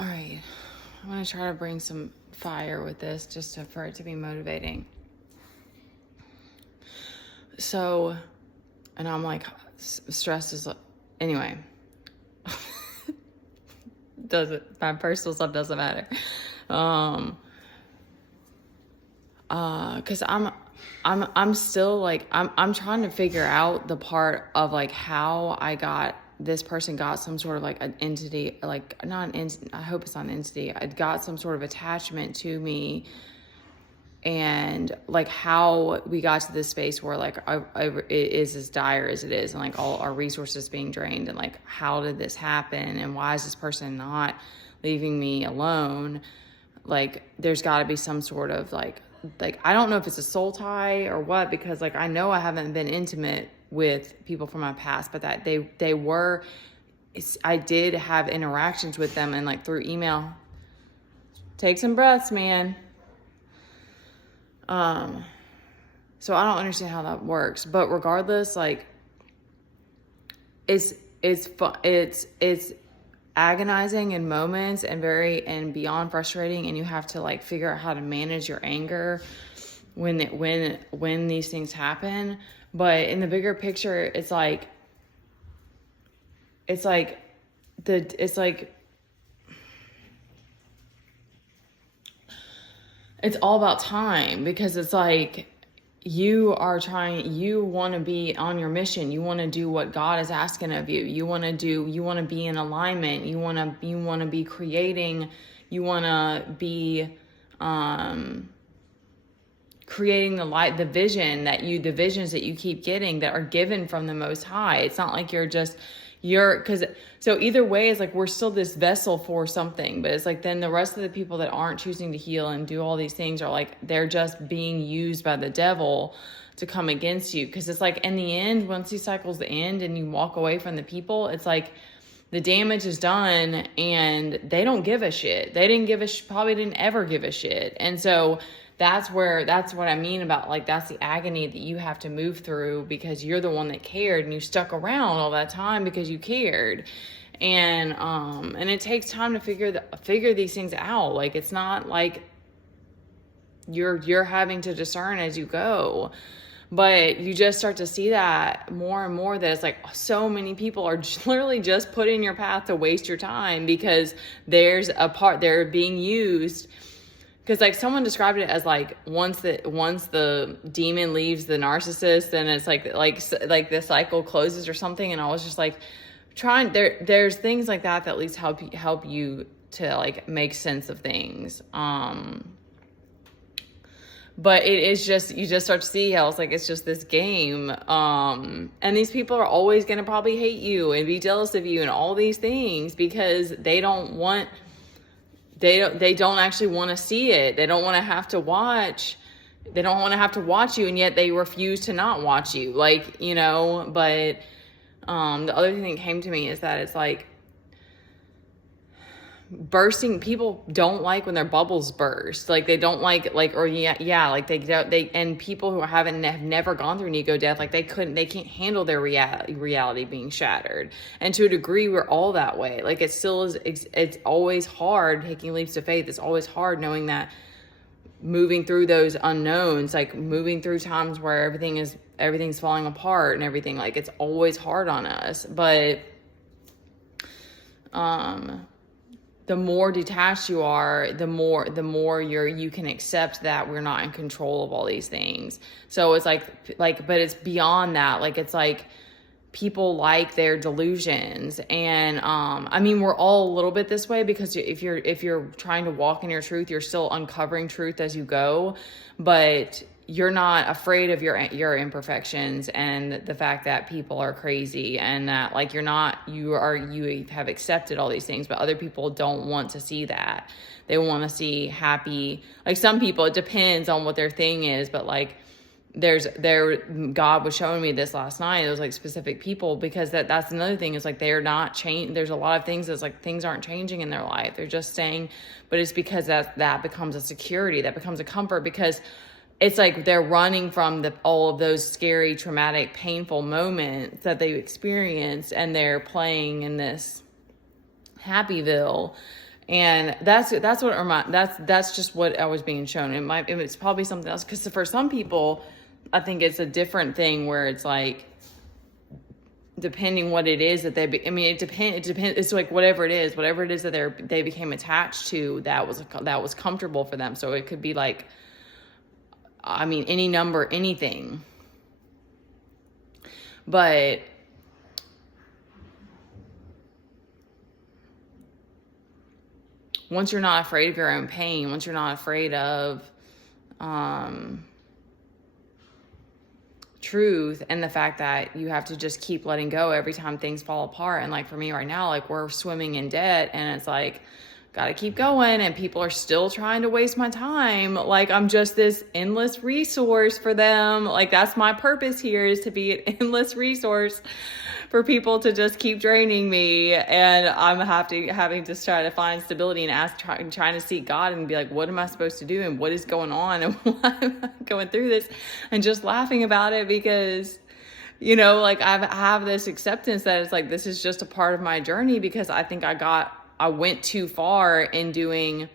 All right. I'm going to try to bring some fire with this for it to be motivating. So, and I'm like, stress is, anyway. My personal stuff doesn't matter. Cause I'm still like, I'm trying to figure out the part of like how this person got some sort of like an entity, like not an entity, I hope it's not an entity. I got some sort of attachment to me, and like how we got to this space where like it is as dire as it is, and like all our resources being drained, and like how did this happen, and why is this person not leaving me alone? Like there's got to be some sort of like I don't know if it's a soul tie or what, because like I know I haven't been intimate with people from my past, but that they were, I did have interactions with them, and like through email. Take some breaths, man. So I don't understand how that works, but regardless, like it's agonizing in moments and beyond frustrating, and you have to like figure out how to manage your anger when these things happen. But in the bigger picture, it's all about time, because it's like you want to be on your mission. You want to do what God is asking of you. You want to be in alignment. You want to be creating. You want to be creating the visions that you keep getting that are given from the Most High. It's not like so either way, it's like we're still this vessel for something, but it's like then the rest of the people that aren't choosing to heal and do all these things are like, they're just being used by the devil to come against you. Because it's like in the end, once these cycles end and you walk away from the people, it's like the damage is done and they don't give a shit. They probably didn't ever give a shit. And so that's what I mean about like, that's the agony that you have to move through, because you're the one that cared and you stuck around all that time because you cared. And it takes time to figure these things out. Like, it's not like you're having to discern as you go, but you just start to see that more and more, that it's like so many people are literally just put in your path to waste your time, because they're being used. Because like someone described it as like once the demon leaves the narcissist, then it's like the cycle closes or something. And I was just like there's things like that at least help you to like make sense of things. But it is just, you just start to see how it's just this game. And these people are always going to probably hate you and be jealous of you and all these things, because they don't actually want to see it. They don't want to have to watch. They don't want to have to watch you, and yet they refuse to not watch you. But the other thing that came to me is that it's like bursting. People don't like when their bubbles burst. Like they don't like and people who have never gone through an ego death, like they can't handle their reality being shattered. And to a degree, we're all that way. Like it still is. It's always hard taking leaps of faith. It's always hard knowing that, moving through those unknowns, like moving through times where everything's falling apart and everything. Like it's always hard on us, but the more detached you are, the more you can accept that we're not in control of all these things. So it's like, but it's beyond that. Like, it's like people like their delusions. And, I mean, we're all a little bit this way, because if you're trying to walk in your truth, you're still uncovering truth as you go, but you're not afraid of your imperfections and the fact that people are crazy, and that like you have accepted all these things, but other people don't want to see that. They want to see happy, like some people, it depends on what their thing is, but like God was showing me this last night. It was like specific people, because that's another thing, is like they're not changed. There's a lot of things that's like things aren't changing in their life. They're just staying, but it's because that becomes a security, that becomes a comfort, because it's like they're running from all of those scary, traumatic, painful moments that they experienced, and they're playing in this Happyville. And that's just what I was being shown. It's probably something else, because for some people, I think it's a different thing where it's like, depending what it is that it depends. It's like whatever it is that they became attached to, that was comfortable for them. So it could be like, I mean, any number, anything. But once you're not afraid of your own pain, once you're not afraid of truth, and the fact that you have to just keep letting go every time things fall apart. And like for me right now, like we're swimming in debt, and it's like, gotta keep going, and people are still trying to waste my time. Like I'm just this endless resource for them. Like that's my purpose here, is to be an endless resource for people to just keep draining me. And I'm having to try to find stability and trying to seek God and be like, what am I supposed to do? And what is going on? And why am I going through this? And just laughing about it, because, you know, like I have this acceptance that it's like, this is just a part of my journey, because I think I went too far in doing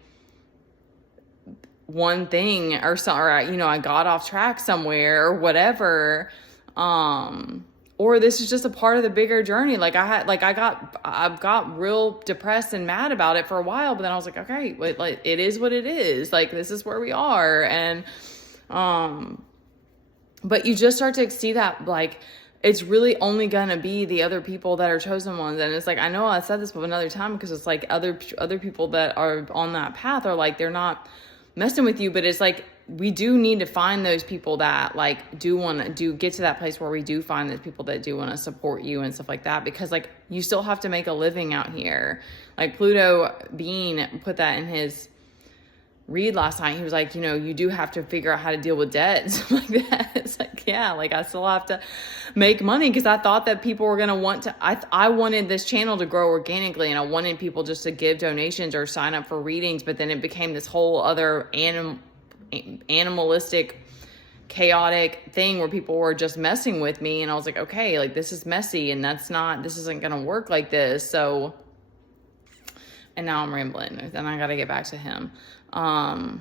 one thing or you know, I got off track somewhere or whatever. Or this is just a part of the bigger journey. Like I got real depressed and mad about it for a while, but then I was like, okay, like it is what it is. Like this is where we are. And, but you just start to see that, like, it's really only gonna be the other people that are chosen ones. And it's like, I know I said this another time, because it's like other people that are on that path are like, they're not messing with you, but it's like, we do need to find those people that like do get to that place where we do find those people that do want to support you and stuff like that, because like you still have to make a living out here. Like Pluto Bean put that in his read last night. He was like, you know, you do have to figure out how to deal with debt and stuff like that. It's like, yeah, like I still have to make money, because I thought that people were going to want to, I wanted this channel to grow organically, and I wanted people just to give donations or sign up for readings, but then it became this whole other animalistic, chaotic thing where people were just messing with me. And I was like, okay, like this is messy, and this isn't going to work like this. So, and now I'm rambling, and I got to get back to him. I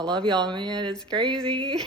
love y'all, man. It's crazy.